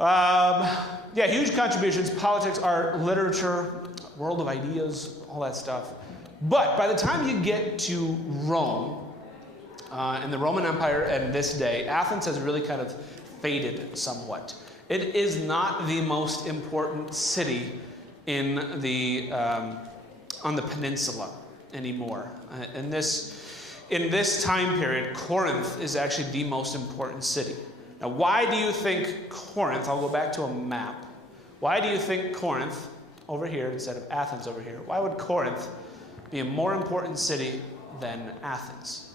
Yeah, huge contributions. Politics, art, literature, world of ideas, all that stuff. But by the time you get to Rome, and the Roman Empire and this day, Athens has really kind of faded somewhat. It is not the most important city in on the peninsula anymore. In this time period, Corinth is actually the most important city. Now, why do you think Corinth, I'll go back to a map. Why do you think Corinth over here instead of Athens over here? Why would Corinth be a more important city than Athens?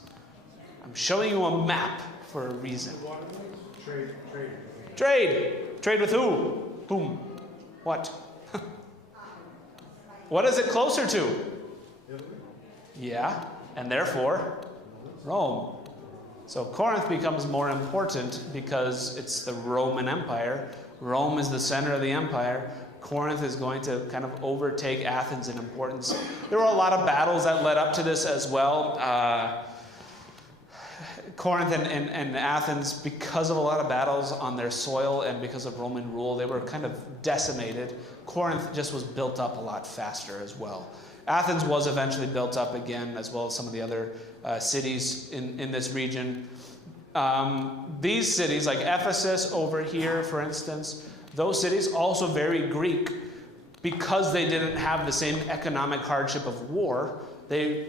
I'm showing you a map for a reason. Trade with who? Whom? What? What is it closer to? Yeah, and therefore Rome. So Corinth becomes more important because it's the Roman Empire. Rome is the center of the empire. Corinth is going to kind of overtake Athens in importance. There were a lot of battles that led up to this as well. Corinth and Athens, because of a lot of battles on their soil and because of Roman rule, they were kind of decimated. Corinth just was built up a lot faster as well. Athens was eventually built up again, as well as some of the other cities in this region. These cities, like Ephesus over here, for instance, those cities also very Greek. Because they didn't have the same economic hardship of war, they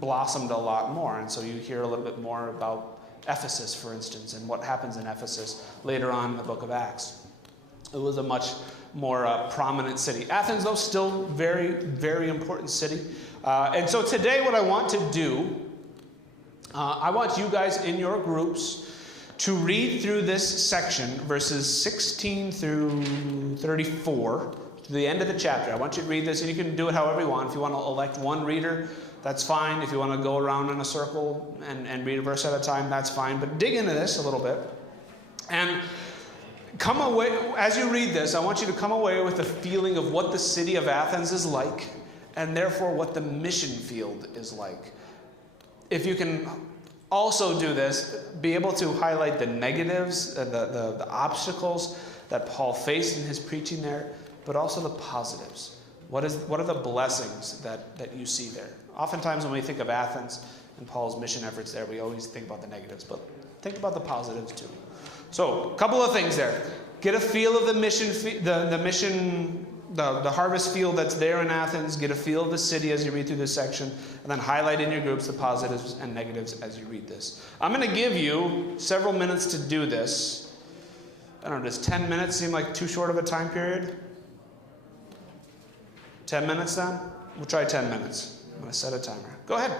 blossomed a lot more. And so you hear a little bit more about Ephesus, for instance, and what happens in Ephesus later on in the book of Acts. It was a much more prominent city. Athens, though, still very, very important city. And so today what I want to do, I want you guys in your groups to read through this section, verses 16 through 34, to the end of the chapter. I want you to read this, and you can do it however you want. If you want to elect one reader, that's fine. If you want to go around in a circle and read a verse at a time, that's fine. But dig into this a little bit. And come away, as you read this, I want you to come away with a feeling of what the city of Athens is like, and therefore what the mission field is like. If you can also do this, be able to highlight the negatives, the obstacles that Paul faced in his preaching there, but also the positives. What are the blessings that you see there? Oftentimes when we think of Athens and Paul's mission efforts there, we always think about the negatives, but think about the positives too. So, a couple of things there. Get a feel of the harvest field that's there in Athens. Get a feel of the city as you read through this section, and then highlight in your groups the positives and negatives as you read this. I'm going to give you several minutes to do this. I don't know, does 10 minutes seem like too short of a time period? 10 minutes then? We'll try 10 minutes. I'm going to set a timer. Go ahead.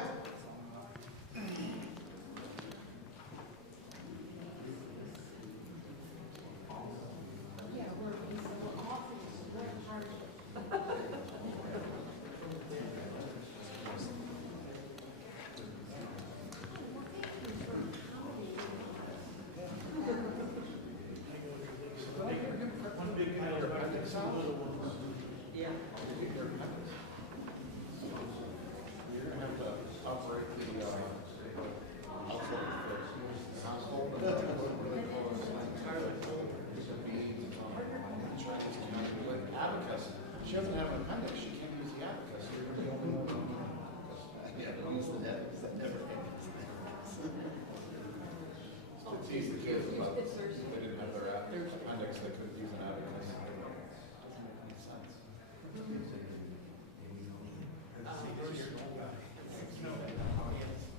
She doesn't have an appendix. She can't use the abacus. You're the only one. Yeah, don't use the abacus. That never happens. It's easy to kids about they didn't have their appendix. They couldn't use an abacus. Doesn't make sense.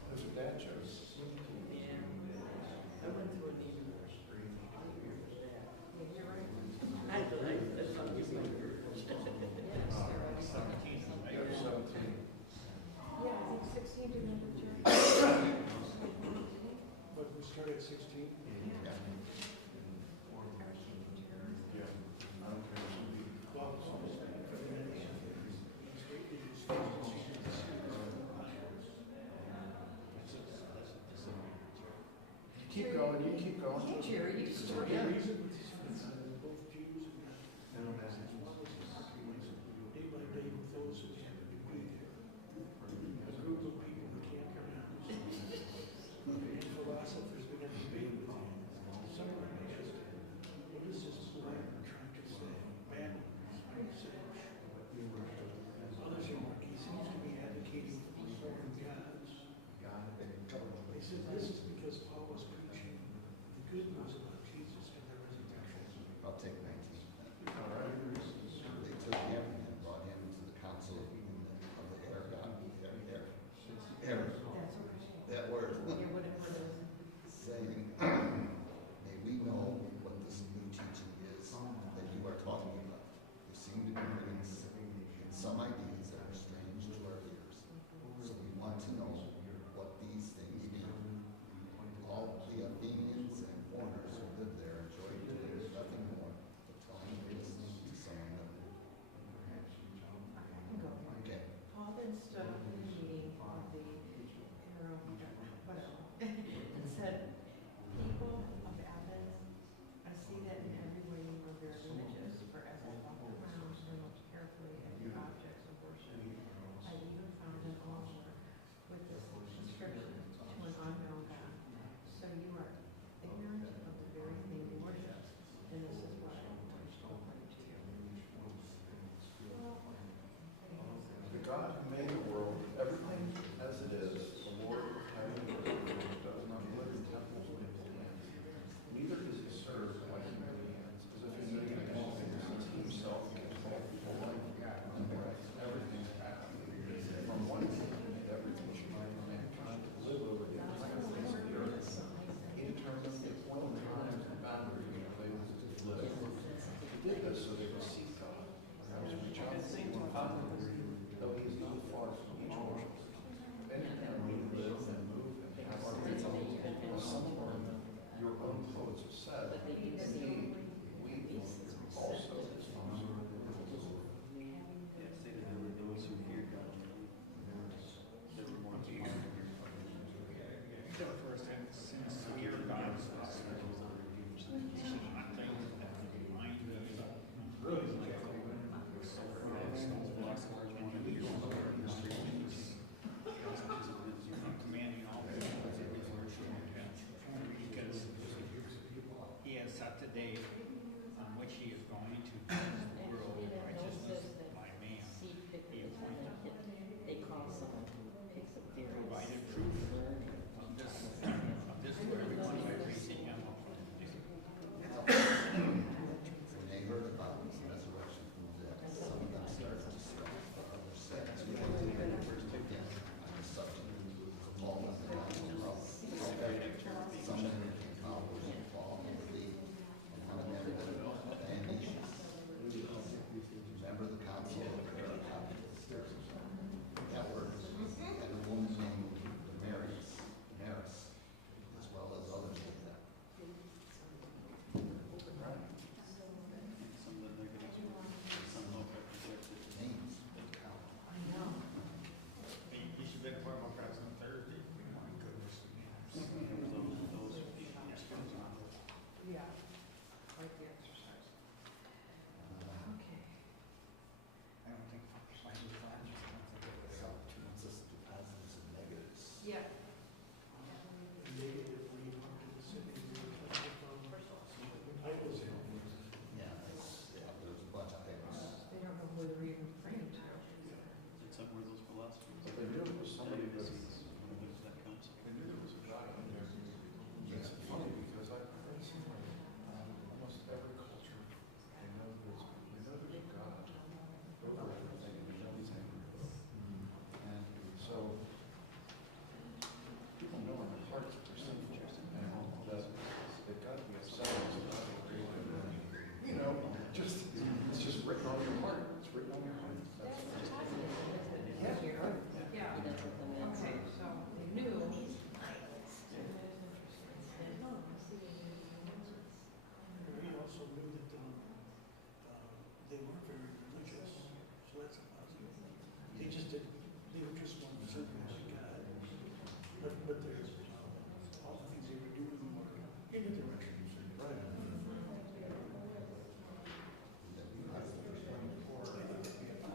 That's what Dad chose. I went through the university. You're right. I believe that's something you 17. Yeah, I think 16 to number 2. But we started at 16? Yeah. Keep going, you keep going. Jerry, you start. Yeah. Philosophers began to debate with him. Some of them asked, what is this day on which he is going to judge the world with righteousness by man. He appointed, They call someone who picks up theories. provided proof of this to everyone by raising him up from the dead. When they heard about his resurrection from the dead, some of them started to scoff, but others said, "We want to hear first again on the subject of Paul and the gospel of some men became followers of Paul and believed, and how many of Dionysius. Remember the council of the Areopagus. That works. And a woman named Damaris, as well as others like that. Some of the negatives were, some low projected. Names count. You should bet more about perhaps on Thursday. My goodness. Those questions on. Yeah, quite the exercise. Okay. I don't think language challenges, I don't think it was So it consists of positives and negatives. Yeah. Yeah, there's a bunch of things. They don't know who they're even praying to. It's somewhere those philosophers. But they knew it was somebody that, That council. they knew there was a God in there. It's funny because I've heard somewhere, almost every culture, they know there's a God over everything and there's everything. And so, people know in their hearts that they're sinful, and that they've got to be upset with God. You know, it's just written on your heart. It's written on your heart. That's Yeah. Okay, so they knew. He also knew that they weren't very religious, so that's a positive. They just did, they were just one serving to God. But there's all the things they were doing were in the direction of serving God. That's the first one.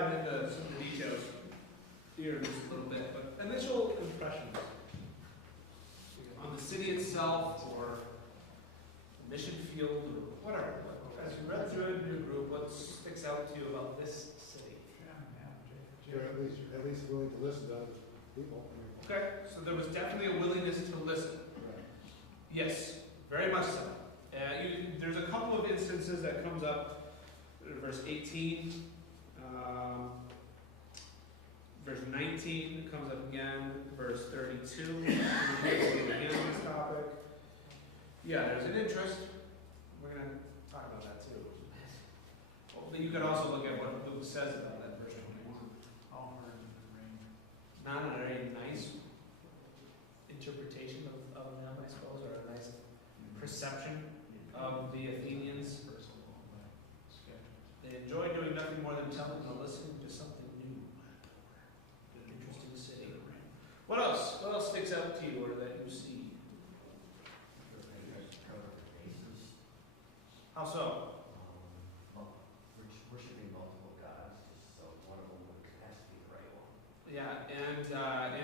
dive into some of the details here in just a little bit, but initial impressions on the city itself, or the mission field, or whatever. As you read through it in your group, what sticks out to you about this city? They're at least willing to listen to other people. Okay, so there was definitely a willingness to listen. Yes, very much so. There's a couple of instances that comes up, verse 18, verse 19 comes up again, verse 32, again this topic. Yeah, there's an interest. We're going to talk about that too. But you could also look at what Luke says about that, verse 21. Not a very nice interpretation of them, I suppose, or a nice perception of the Athenians. They enjoy doing nothing more than telling or listening to something new. An interesting city. What else? What else sticks out to you or that you see? How so? Worshipping multiple gods, just so one of them has to be the right one. Yeah, and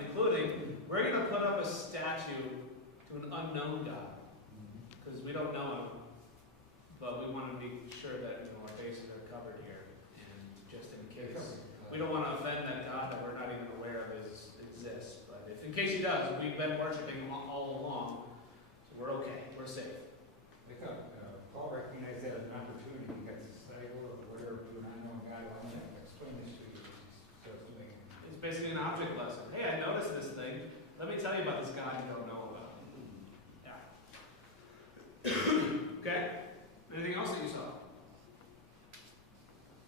including, we're going to put up a statue to an unknown God, because we don't know him, but we want to be sure that our bases are covered here, and just in case. We don't want to offend that God that we're not even aware of exists, but if in case he does, we've been worshiping him all along, so we're okay, we're safe. I thought Paul recognized that as an opportunity. He got this cycle of whatever to an unknown God. I want to explain this to you. So something. It's basically an object lesson. Hey, I noticed this thing. Let me tell you about this God you don't know about. Yeah. Okay? Anything else that you saw?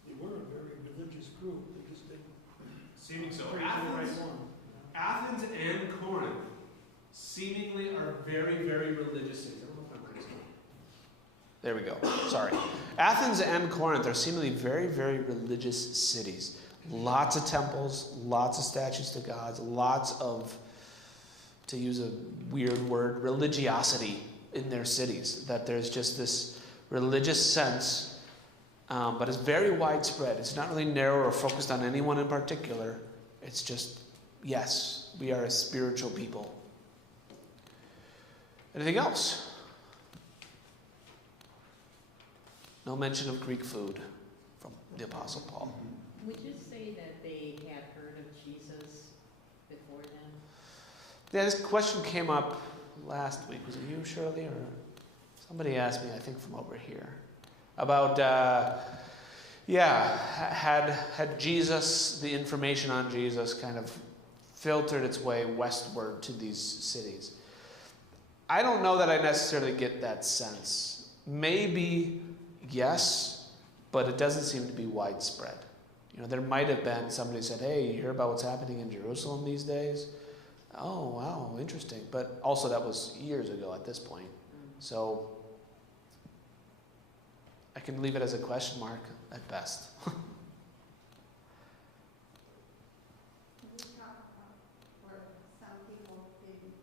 They were a very religious group. They just didn't Seeming so. pray for the right one. Athens and Corinth seemingly are very, very religious cities. There we go. Sorry. Athens and Corinth are seemingly very, very religious cities. Lots of temples, lots of statues to gods, lots of, to use a weird word, religiosity in their cities. That there's just this religious sense, but it's very widespread. It's not really narrow or focused on anyone in particular. It's just, yes, we are a spiritual people. Anything else? No mention of Greek food from the Apostle Paul. Would you say that they had heard of Jesus before then? Yeah, this question came up last week. Was it you, Shirley, or somebody asked me, I think from over here, about, had Jesus, the information on Jesus kind of filtered its way westward to these cities. I don't know that I necessarily get that sense. Maybe, yes, but it doesn't seem to be widespread. There might have been somebody said, hey, you hear about what's happening in Jerusalem these days? Oh, wow, interesting. But also that was years ago at this point. So I can leave it as a question mark at best. Where some people didn't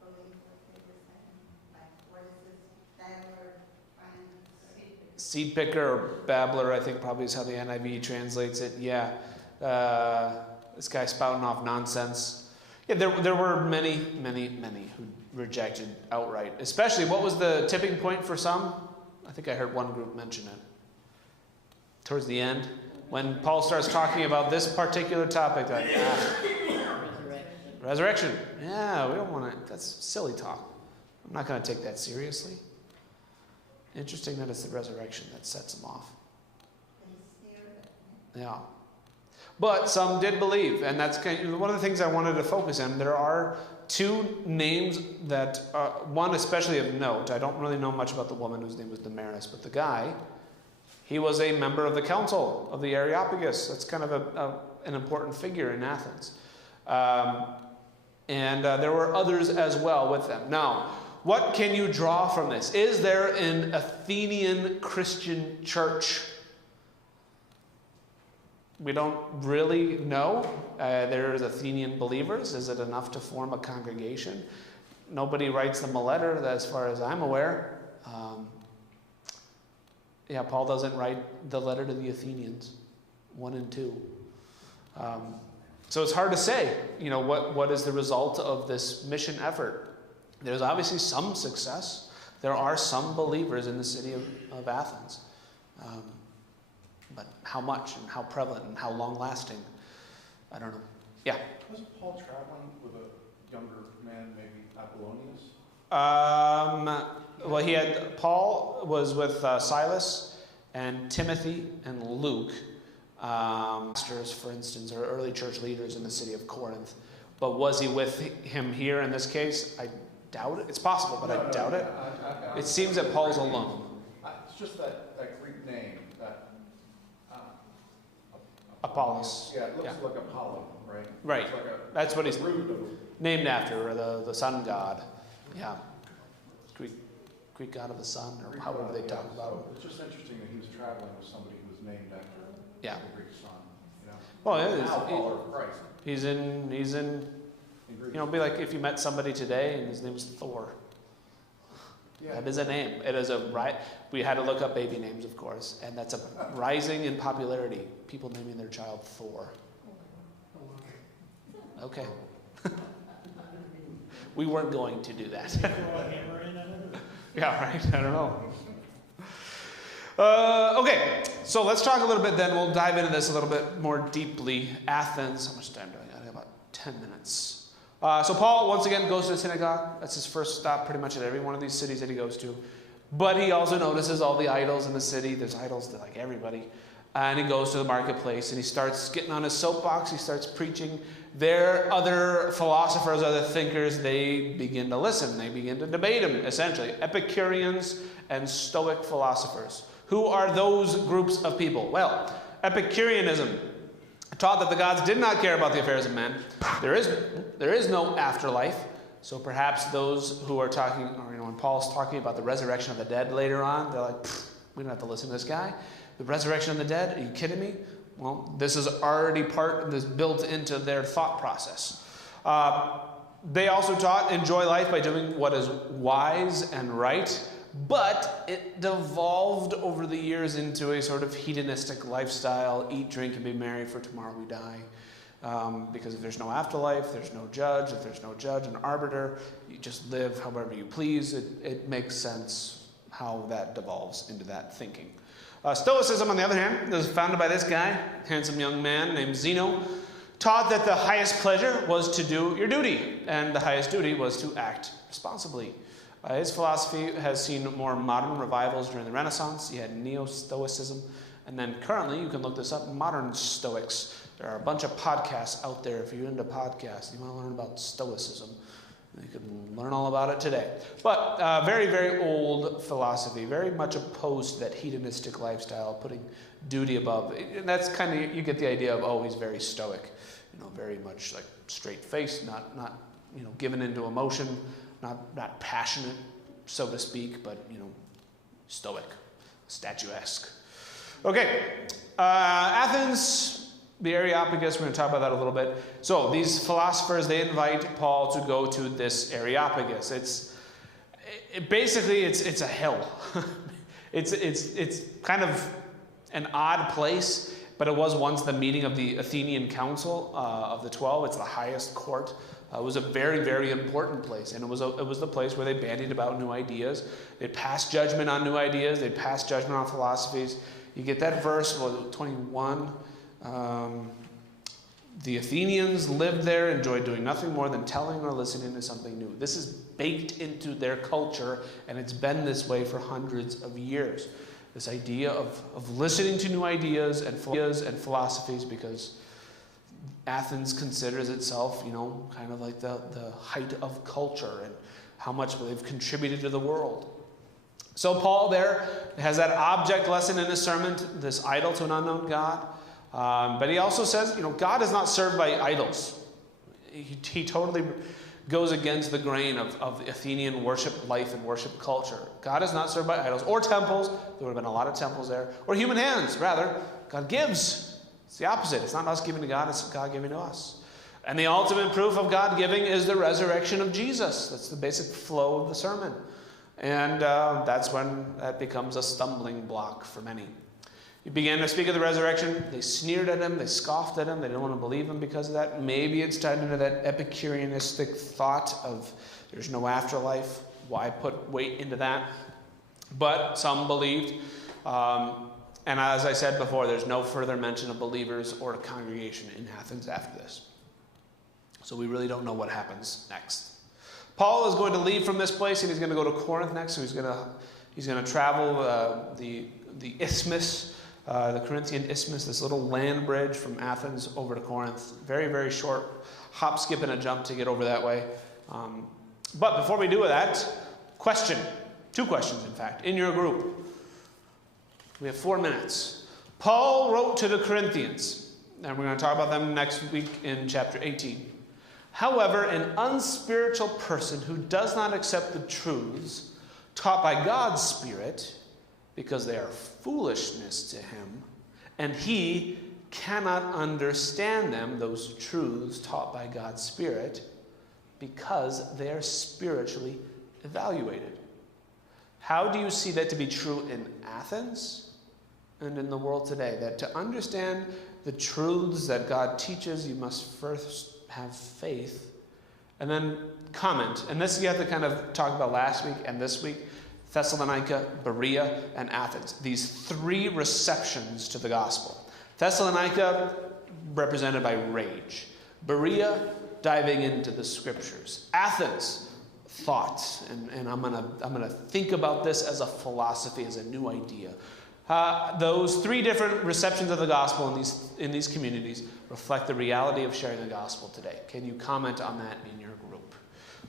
believe what they were saying, like what is this babbler trying to say? Seed picker or babbler, I think probably is how the NIV translates it. Yeah, this guy spouting off nonsense. Yeah, there were many who rejected outright. Especially, what was the tipping point for some? I think I heard one group mention it. Towards the end, when Paul starts talking about this particular topic, like, resurrection. Yeah, we don't want to. That's silly talk. I'm not going to take that seriously. Interesting that it's the resurrection that sets them off. Yeah. But some did believe, and that's one of the things I wanted to focus on. There are two names that, one especially of note. I don't really know much about the woman whose name was Damaris, but the guy, he was a member of the Council of the Areopagus. That's kind of an important figure in Athens. And there were others as well with them. Now, what can you draw from this? Is there an Athenian Christian church? We don't really know. There's Athenian believers. Is it enough to form a congregation? Nobody writes them a letter, as far as I'm aware. Paul doesn't write the letter to the Athenians. 1 and 2. So it's hard to say, what is the result of this mission effort. There's obviously some success. There are some believers in the city of Athens. But how much and how prevalent and how long-lasting, I don't know. Yeah? Wasn't Paul traveling with a younger man, maybe Apollonius? Well, Paul was with Silas and Timothy and Luke, pastors, for instance, or early church leaders in the city of Corinth. But was he with him here in this case? I doubt it. It's possible, but I doubt it. It seems that Paul's alone. It's just that Greek name, that Apollos. Yeah, it looks like Apollo, right? Right. It's like That's what he's root of named after, or the sun god. Yeah. Greek god of the sun, or Greek however god, they talk about him. So it's just interesting that he was traveling with somebody who was named after the Greek sun. Well, yeah, Now follower of Christ. he's in, it'd be like if you met somebody today and his name was Thor. Yeah. That is a name. It is we had to look up baby names, of course, and that's a rising in popularity. People naming their child Thor. Okay. We weren't going to do that. Yeah, right. I don't know. Okay, so let's talk a little bit then. We'll dive into this a little bit more deeply. Athens. How much time do I got? I got about 10 minutes. So Paul, once again, goes to the synagogue. That's his first stop pretty much at every one of these cities that he goes to. But he also notices all the idols in the city. There's idols to like everybody. And he goes to the marketplace and he starts getting on his soapbox. He starts preaching. There, other philosophers, other thinkers, they begin to listen. They begin to debate him, essentially. Epicureans and Stoic philosophers. Who are those groups of people? Well, Epicureanism taught that the gods did not care about the affairs of men. There is no afterlife. So perhaps those who are talking, or when Paul's talking about the resurrection of the dead later on, they're like, we don't have to listen to this guy. The resurrection of the dead? Are you kidding me? Well, this is already built into their thought process. They also taught enjoy life by doing what is wise and right, but it devolved over the years into a sort of hedonistic lifestyle. Eat, drink, and be merry, for tomorrow we die. Because if there's no afterlife, there's no judge. If there's no judge and arbiter, you just live however you please. It makes sense how that devolves into that thinking. Stoicism, on the other hand, is founded by this guy, handsome young man named Zeno, taught that the highest pleasure was to do your duty, and the highest duty was to act responsibly. His philosophy has seen more modern revivals during the Renaissance. You had Neo-Stoicism, and then currently, you can look this up, modern Stoics. There are a bunch of podcasts out there. If you're into podcasts, you want to learn about Stoicism, you can learn all about it today. But very, very old philosophy, very much opposed to that hedonistic lifestyle, putting duty above. And that's kind of, you get the idea of, he's very stoic, very much like straight-faced, not given into emotion, not passionate, so to speak, but, stoic, statuesque. Okay, Athens the Areopagus, we're going to talk about that a little bit. So these philosophers, they invite Paul to go to this Areopagus. It's a hell. it's kind of an odd place, but it was once the meeting of the Athenian Council of the 12. It's the highest court. It was a very, very important place, and it was the place where they bandied about new ideas. They passed judgment on new ideas. They passed judgment on philosophies. You get that verse, 21. The Athenians lived there, enjoyed doing nothing more than telling or listening to something new. This is baked into their culture, and it's been this way for hundreds of years. This idea of listening to new ideas and philosophies, because Athens considers itself, kind of like the height of culture and how much they've contributed to the world. So Paul there has that object lesson in his sermon, this idol to an unknown God. But he also says, God is not served by idols. He totally goes against the grain of Athenian worship life and worship culture. God is not served by idols or temples. There would have been a lot of temples there. Or human hands, rather. God gives. It's the opposite. It's not us giving to God, it's God giving to us. And the ultimate proof of God giving is the resurrection of Jesus. That's the basic flow of the sermon. And that's when that becomes a stumbling block for many. He began to speak of the resurrection. They sneered at him. They scoffed at him. They didn't want to believe him because of that. Maybe it's tied into that Epicureanistic thought of there's no afterlife. Why put weight into that? But some believed. And as I said before, there's no further mention of believers or a congregation in Athens after this. So we really don't know what happens next. Paul is going to leave from this place and he's going to go to Corinth next. So he's going to travel the isthmus, the Corinthian isthmus, this little land bridge from Athens over to Corinth. Very, very short hop, skip, and a jump to get over that way. But before we do that, question. 2 questions, in fact, in your group. We have 4 minutes. Paul wrote to the Corinthians, and we're going to talk about them next week in chapter 18. However, an unspiritual person who does not accept the truths taught by God's Spirit, because they are foolishness to him, and he cannot understand them, those truths taught by God's Spirit, because they are spiritually evaluated. How do you see that to be true in Athens and in the world today? That to understand the truths that God teaches, you must first have faith. And then comment. And this you have to kind of talk about last week and this week. Thessalonica, Berea, and Athens. These 3 receptions to the gospel. Thessalonica, represented by rage. Berea, diving into the scriptures. Athens, thought. And I'm gonna think about this as a philosophy, as a new idea. Those 3 different receptions of the gospel in these communities reflect the reality of sharing the gospel today. Can you comment on that in your group?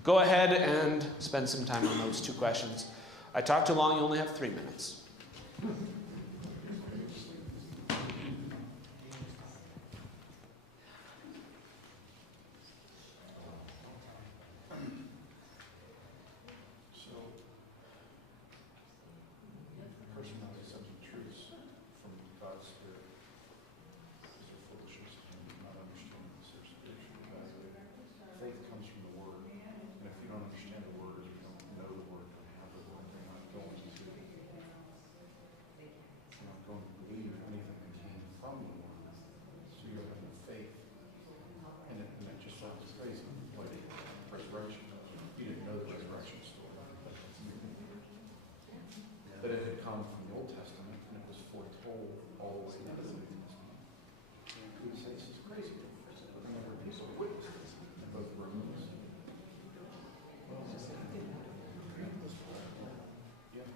Go ahead and spend some time on those 2 questions. I talked too long, you only have 3 minutes. So, the person not accepting truths from God's Spirit is their foolishness and not understanding this spiritual evaluated. Faith comes from the Word, and if you don't understand the Word, you don't know the Word, don't have the Word, you're not going to believe anything that came from the Word. So you don't have the faith, and it just sounds crazy, like resurrection. You didn't know the resurrection story. That it had come from the Old Testament and it was foretold all the way into the New Testament. You would say this is crazy. But remember, people witnessed this in both rooms. Yeah.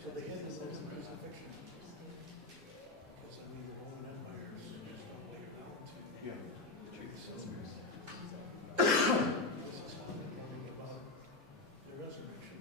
So they had this open crucifixion. Because, I mean, the Roman Empire is just later down to Yeah. this is how they're learning about the resurrection.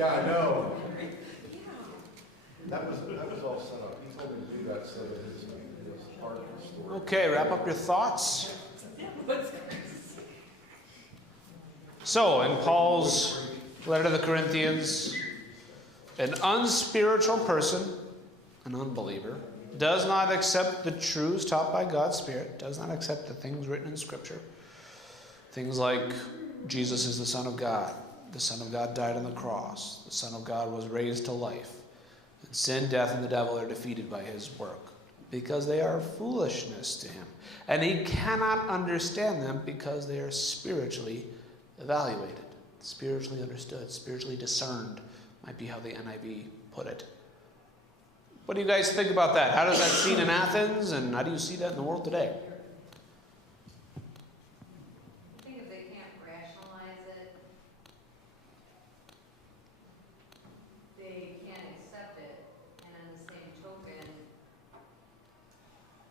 Yeah, I know. That was all set up. He told me to do that so that his heart was stored. Okay, wrap up your thoughts. So, in Paul's letter to the Corinthians, an unspiritual person, an unbeliever, does not accept the truths taught by God's Spirit, does not accept the things written in Scripture. Things like Jesus is the Son of God, the Son of God died on the cross, the Son of God was raised to life, and sin, death, and the devil are defeated by his work, because they are foolishness to him. And he cannot understand them because they are spiritually evaluated, spiritually understood, spiritually discerned, might be how the NIV put it. What do you guys think about that? How does that seem in Athens, and how do you see that in the world today? I think if they can't rationalize it, they can't accept it. And on the same token,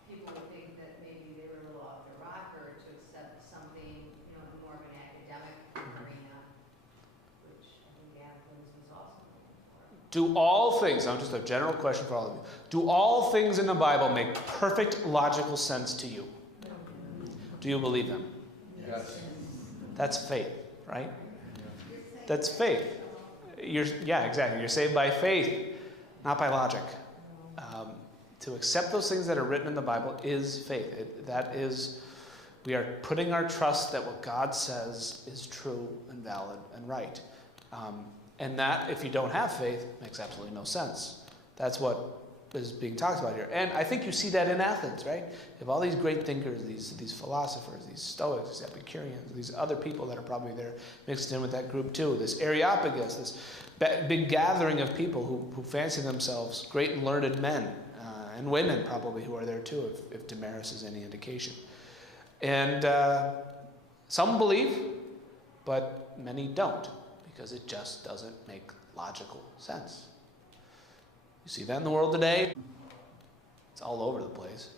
people would think that maybe they were a little off their rocker to accept something, more of an academic arena, which I think Athens was also known for. Do all things, now just a general question for all of you, do all things in the Bible make perfect logical sense to you? Do you believe them? Yes. That's faith, right? That's faith. Yeah, exactly. You're saved by faith, not by logic. To accept those things that are written in the Bible is faith. We are putting our trust that what God says is true and valid and right. And that, if you don't have faith, makes absolutely no sense. That's what is being talked about here. And I think you see that in Athens, right? You have all these great thinkers, these philosophers, these Stoics, these Epicureans, these other people that are probably there mixed in with that group too. This Areopagus, this big gathering of people who fancy themselves great and learned men, and women probably who are there too, if Damaris is any indication. And some believe, but many don't, because it just doesn't make logical sense. You see that in the world today? It's all over the place.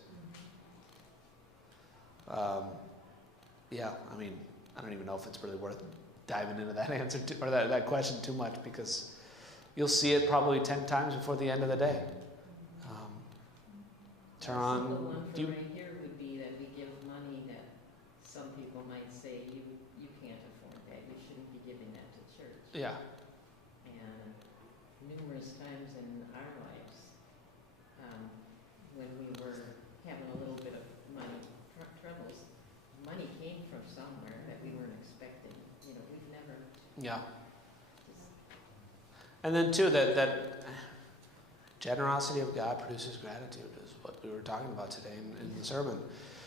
Yeah, I mean, I don't even know if it's really worth diving into that answer or that question too much, because you'll see it probably 10 times before the end of the day. Turn on. The one for right here would be that we give money that some people might say you can't afford that. You shouldn't be giving that to church. Yeah. And numerous times in our lives, when we were having a little bit of money troubles, money came from somewhere that we weren't expecting. We've never. Yeah. And then too, that generosity of God produces gratitude, is what we were talking about today in the sermon.